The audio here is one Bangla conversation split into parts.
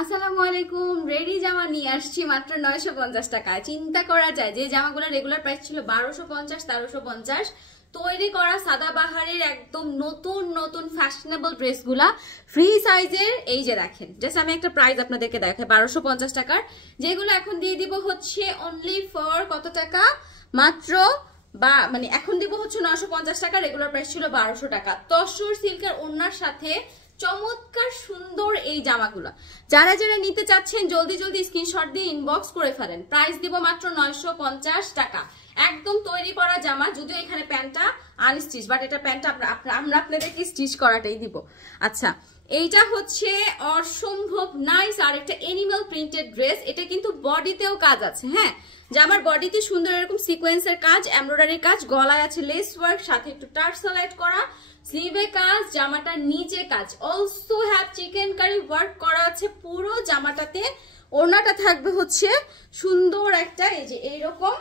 আসসালামু আলাইকুম। রেডি জামা নিয়ে আসছি মাত্র 950 টাকায়। চিন্তা করা যায় যে জামাগুলো রেগুলার প্রাইস ছিল 1250 1350, তৈরি করা সাদাবাহারের একদম নতুন নতুন ফ্যাশনেবল ড্রেসগুলা ফ্রি সাইজের। এই যে দেখেন, জাস্ট আমি একটা প্রাইস আপনাদেরকে দেখাই 1250 টাকার, যেগুলো এখন দিয়ে দিব হচ্ছে অনলি ফর কত টাকা, মাত্র মানে এখন দিব হচ্ছে 950 টাকা। রেগুলার প্রাইস ছিল 1200 টাকা। তসর সিল্কের ওড়নার সাথে চমৎকার সুন্দর এই জামাগুলো যারা যারা নিতে চাচ্ছেন জলদি জলদি স্ক্রিনশট দিয়ে ইনবক্স করে ফেলেন। প্রাইস দিব মাত্র 950 টাকা। একদম তৈরি করা জামা, যদিও এখানে প্যান্টটা আনস্টিচ, বাট এটা প্যান্টটা আমরা আপনাদেরকে স্টিচ করাটাই দিব। আচ্ছা, এইটা হচ্ছে অসম্ভব নাইস আর একটা এনিমাল প্রিন্টেড ড্রেস। এটা কিন্তু বডিতেও কাজ আছে। হ্যাঁ, জামার বডিতে সুন্দর এরকম সিকোয়েন্সের কাজ, এমব্রয়ডারির কাজ, গলায় আছে লেস ওয়ার্ক, সাথে একটু টার্সেলাইট করা, স্লিভে কাজ, জামাটার নিচে কাজ, also have chicken curry work করা আছে পুরো জামাটাতে। ওড়নাটা থাকবে হচ্ছে সুন্দর একটা এই যে এইরকম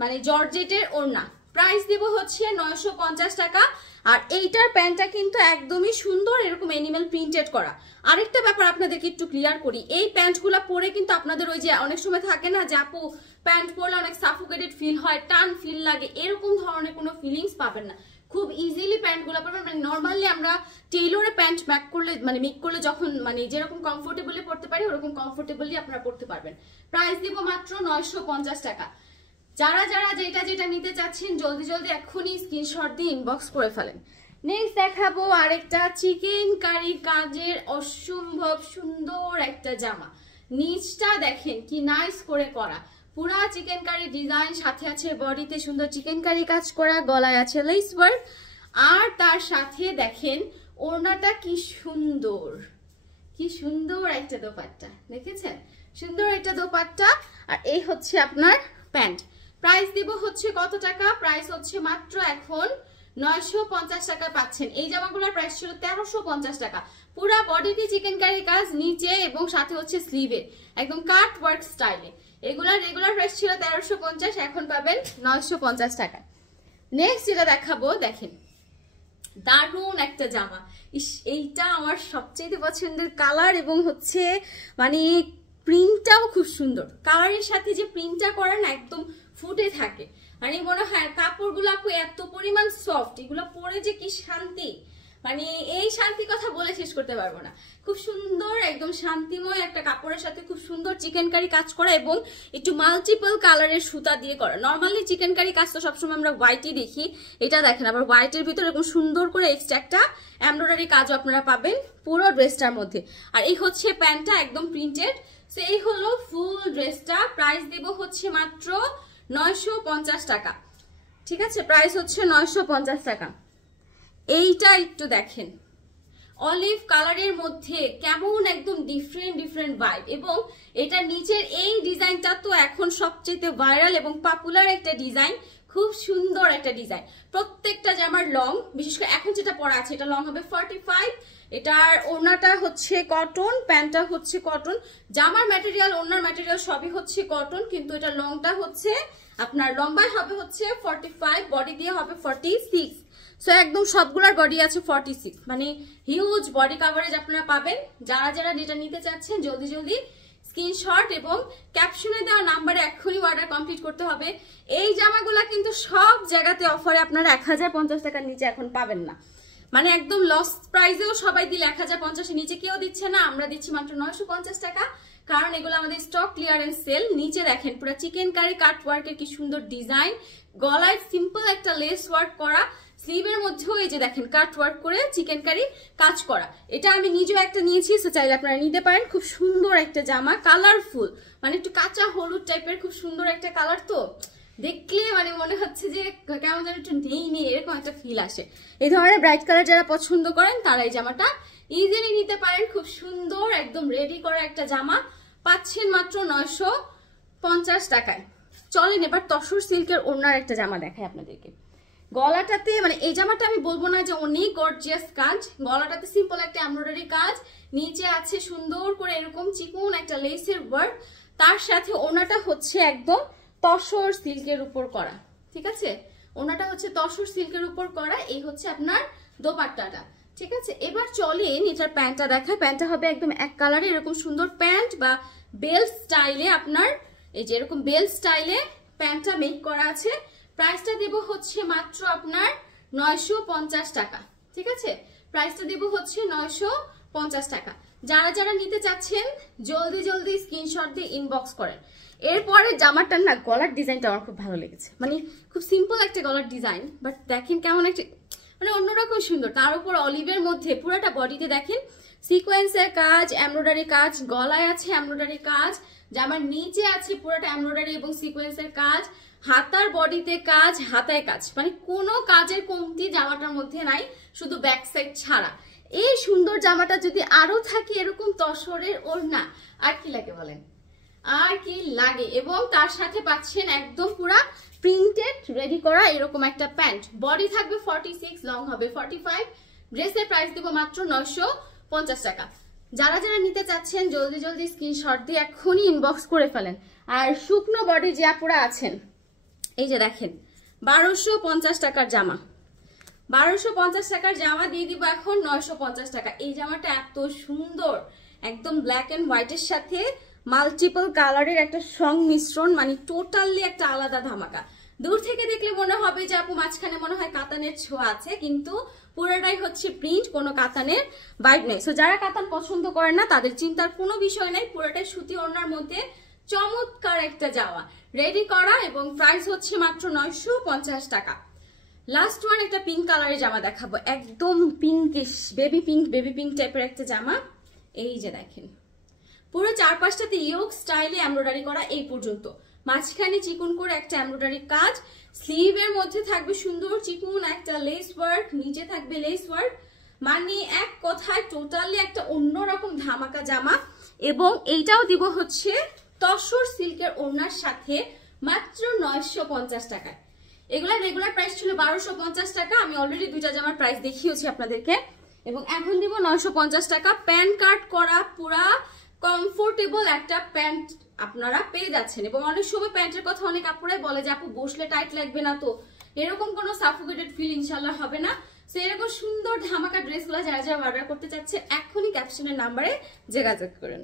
মানে জর্জেটের ওড়না। প্রাইস দিব হচ্ছে 950 টাকা। আর এইটার প্যান্টটা কিন্তু একদমই সুন্দর এরকম এনিমেল প্রিন্টেড করা। আরেকটা ব্যাপার আপনাদেরকে একটু ক্লিয়ার করি, এই প্যান্টগুলো পরে কিন্তু আপনাদের ওই যে অনেক সময় থাকে না যে আপু প্যান্ট পরলে অনেক সাফোকেটেড ফিল হয়, টান ফিল লাগে, এরকম ধরনের কোনো ফিলিংস পাবেন না। খুব ইজিলি প্যান্টগুলো পাবেন। মানে নর্মালি আমরা টেইলরে প্যান্ট মেক করলে যখন মানে যেরকম কমফোর্টেবলি পড়তে পারি ওরকম কমফোর্টেবলি আপনারা পড়তে পারবেন। প্রাইস দিব মাত্র 950 টাকা। যারা যারা যেটা নিতে চাচ্ছেন জলদি জলদি এখনই স্ক্রিনশট দিয়ে ইনবক্স করে ফেলেন। নেক্সট দেখাবো আরেকটা চিকেন কারি কাজের অসম্ভব সুন্দর একটা জামা। নিচটা দেখেন কি নাইস করে করা, পুরা চিকেন কারি ডিজাইন, সাথে আছে বডিতে সুন্দর চিকেন কারি কাজ করা, গলায় আছে লেস ওয়ার্ক, আর তার সাথে দেখেন ওড়নাটা কি সুন্দর, কি সুন্দর একটা দোপাট্টা, দেখেছেন সুন্দর একটা দোপাট্টা। আর এই হচ্ছে আপনার প্যান্ট। প্রাইস দিব হচ্ছে কত টাকা, প্রাইস হচ্ছে মাত্র এখন 950 টাকা পাচ্ছেন। এই জামাগুলোর প্রাইস ছিল 1350 টাকা। পুরা বডিতে চিকেন কারি কাজ, নিচে এবং সাথে হচ্ছে স্লিভে একদম কাট ওয়ার্ক স্টাইলে। এগুলার রেগুলার প্রাইস ছিল 1350, এখন পাবেন 950 টাকা। নেক্সট যেটা দেখাবো দেখেন দারুণ একটা জামা। এইটা আমার সবচেয়ে পছন্দের কালার এবং হচ্ছে মানে প্রিন্টটাও খুব সুন্দর। কালারের সাথে যে প্রিন্টটা করে না একদম ফুটে থাকে, মানে মনে হয় কাপড়গুলো আপু এত পরিমাণ সফট, এগুলো পরে যে কি শান্তি, মানে এই শান্তি কথা বলে শেষ করতে পারবো না। খুব সুন্দর একদম শান্তিময় একটা কাপড়ের সাথে খুব সুন্দর চিকেন কারি কাজ করা এবং একটু মাল্টিপল কালারের সুতা দিয়ে করা। নর্মালি চিকেন কারি কাজ তো সবসময় আমরা হোয়াইটই দেখি, এটা দেখেন আবার হোয়াইটের ভিতরে এরকম সুন্দর করে এক্সট্রা একটা এমব্রয়ডারি কাজও আপনারা পাবেন পুরো ড্রেসটার মধ্যে। আর এই হচ্ছে প্যান্টটা একদম প্রিন্টেড। তো এই হলো ফুল ড্রেসটা। প্রাইস দেব হচ্ছে মাত্র 950 টাকা। ঠিক আছে, প্রাইস হচ্ছে 950 টাকা। এইটা একটু দেখেন অলিভ কালারের মধ্যে কেমন একদম ডিফারেন্ট ভাইব, এবং এটা নিচের এই ডিজাইনটা তো এখন সবচেয়ে ভাইরাল এবং পপুলার একটা ডিজাইন, খুব সুন্দর একটা ডিজাইন। প্রত্যেকটা জামার লং, বিশেষ করে এখন যেটা পরা আছে এটা লং হবে 45। এটার ওড়নাটা হচ্ছে কটন, প্যান্টটা হচ্ছে কটন, জামার ম্যাটেরিয়াল ওড়নার ম্যাটেরিয়াল সবই হচ্ছে কটন, কিন্তু এটা লংটা হচ্ছে আপনার লম্বায় হবে হচ্ছে 45, বডি দিয়ে হবে 46। সো একদম সবগুলার বডি আছে 46, মানে হিউজ বডি কাভারেজ আপনারা পাবেন। যারা যারা যেটা নিতে চাচ্ছেন জলদি জলদি স্ক্রিনশট এবং ক্যাপশনে দেওয়া নাম্বারে এখনই অর্ডার কমপ্লিট করতে হবে। এই জামাগুলা কিন্তু সব জায়গাতে অফারে আপনারা 1050 টাকার নিচে এখন পাবেন না, মানে একদম লস প্রাইসেও সবাই দিলে 1050-এর নিচে কেউ দিচ্ছে না, আমরা দিচ্ছি মাত্র 950 টাকা, কারণ এগুলো আমাদের স্টক ক্লিয়ারেন্স সেল। নিচে দেখেন পুরো চিকেন কারি কাট ওয়ার্কের কি সুন্দর ডিজাইন, গলায় সিম্পল একটা লেস ওয়ার্ক করা, স্লিভের মধ্যেও এই যে দেখেন কাট ওয়ার্ক করে চিকেন কারি কাজ করা। এটা আমি নিজেও একটা নিয়েছি, সো চাইলে আপনারা নিতে পারেন। খুব সুন্দর একটা জামা, কালারফুল, মানে একটু কাঁচা হলুদ টাইপের খুব সুন্দর একটা কালার, তো দেখলে মানে মনে হচ্ছে যে কেমন যেন একটু নেই এরকম একটা ফিল আসে। এই ধরনের ব্রাইট কালার যারা পছন্দ করেন তারা এই জামাটা ইজিলি নিতে পারেন। খুব সুন্দর একদম রেডি করা একটা জামা পাচ্ছেন মাত্র 950 টাকায়। চলেন এবার তসর সিল্কের ওড়নার একটা জামা দেখাই আপনাদেরকে। গলাটাতে মানে এই জামাটা আমি বলবো না যে অনেক গর্জিয়াস কাজ, গলাটাতে সিম্পল একটা এমব্রয়ডারি কাজ, নিচে আছে সুন্দর করে এরকম চিকন একটা লেসের ওয়ার্ক, তার সাথে ওড়নাটা হচ্ছে একদম তসর সিল্কের উপর করা। ঠিক আছে, ওড়নাটা হচ্ছে তসর সিল্কের উপর করা। এই হচ্ছে আপনার দোপাট্টাটা, ঠিক আছে, এবার চলেন এটার প্যান্টটা দেখা। প্যান্টটা হবে একদম এক কালারে, এরকম সুন্দর প্যান্ট বা বেল্ট স্টাইলে, আপনার এই যে এরকম বেল্ট স্টাইলে প্যান্টটা মেক করা আছে। প্রাইসটা দেব হচ্ছে মাত্র আপনার 950 টাকা। ঠিক আছে, প্রাইসটা দেব হচ্ছে 950 টাকা। যারা যারা নিতে চাচ্ছেন জলদি জলদি স্ক্রিনশট দিয়ে ইনবক্স করেন। এরপরে জামাটার না গলার ডিজাইনটা আমার খুব ভালো লেগেছে, মানে খুব সিম্পল একটা গলার ডিজাইন, বাট দেখেন কেমন একটা মানে অন্যরকম সুন্দর। তার উপর অলিভের মধ্যে পুরোটা বডিতে দেখেন সিকোয়েন্সের কাজ, এমব্রয়ডারি কাজ, গলায় আছে এমব্রয়ডারি কাজ, জামার নিচে আছে পুরোটা এমব্রয়ডারি এবং সিকোয়েন্সের কাজ, হাতার বডিতে কাজ, হাতায় কাজ, মানে কোনো কাজের কমতি জামাটার মধ্যে নাই, শুধু ব্যাক সাইড ছাড়া। এই সুন্দর জামাটা যদি আরো থাকে এরকম তসরের ওড়না, আর কি লাগে বলেন, আর কি লাগে। এবং তার সাথে পাচ্ছেন একদম পুরা প্রিন্টেড রেডি করা এরকম একটা প্যান্ট। বডি থাকবে 46, লং হবে 45। ড্রেসের প্রাইস দেব মাত্র 950 টাকা। যারা যারা নিতে চাচ্ছেন জলদি জলদি স্ক্রিনশট দিয়ে এখনই ইনবক্স করে ফেলেন। আর শুকনো বডি যে আপুরা আছেন, এই যে দেখেন 1250 টাকার জামা, 1250 টাকার জামা দিয়ে দিব এখন 950 টাকা। এই জামাটা এত সুন্দর, একদম ব্ল্যাক এন্ড হোয়াইটের সাথে মাল্টিপল কালারের একটা সংমিশ্রণ, মানে টোটালি একটা আলাদা ধামাকা। দূর থেকে দেখলে মনে হবে যে আপু মাঝখানে মনে হয় কাতানের ছোঁয়া আছে, কিন্তু পুরোটাই হচ্ছে প্রিন্ট, কোনো কাতানের ভাইব নেই। সো যারা কাতান পছন্দ করেন না তাদের চিন্তার কোনো বিষয় নাই, পুরোটাই সুতি ওড়নার মধ্যে চমৎকার একটা জামা রেডি করা, এবং প্রাইস হচ্ছে মাত্র 950 টাকা। লাস্ট ওয়ান একটা পিঙ্ক কালারের জামা দেখাবো, একদম পিঙ্কিশ বেবি পিঙ্ক টাইপের একটা জামা। এই যে দেখেন পুরো চারপাশটাতে ইয়োগ স্টাইলে এমব্রয়ডারি করা এই পর্যন্ত, মাঝখানে চিকন করে একটা এমব্রয়ডারি কাজ, স্লিভের মধ্যে থাকবে সুন্দর চিকন একটা লেস ওয়ার্ক, নিচে থাকবে লেস ওয়ার্ক, মানে এক কথায় টোটালি একটা অন্যরকম ধামাকা জামা। এবং এইটাও দিব হচ্ছে তসর সিল্কের ওড়নার সাথে মাত্র 950 টাকায়। এগুলা রেগুলার প্রাইস ছিল 1250 টাকা, আমি অলরেডি দুইটা জামার প্রাইস দেখিয়েছি আপনাদেরকে, এবং এখন দিব 950 টাকা। প্যান্ট কাট করা পুরা কমফোর্টেবল একটা প্যান্ট আপনারা পেয়ে যাচ্ছেন। এবং অনেক সময় প্যান্টের কথা অনেক আপুরাই বলে যে আপু বসলে টাইট লাগবে না, তো এরকম কোনো সাফোকেটেড ফিল ইনশাল্লাহ হবে না। সো এরকম সুন্দর ধামাকা ড্রেসগুলো যারা যারা অর্ডার করতে চাচ্ছে এখনই ক্যাপশনের নাম্বারে যোগাযোগ করুন।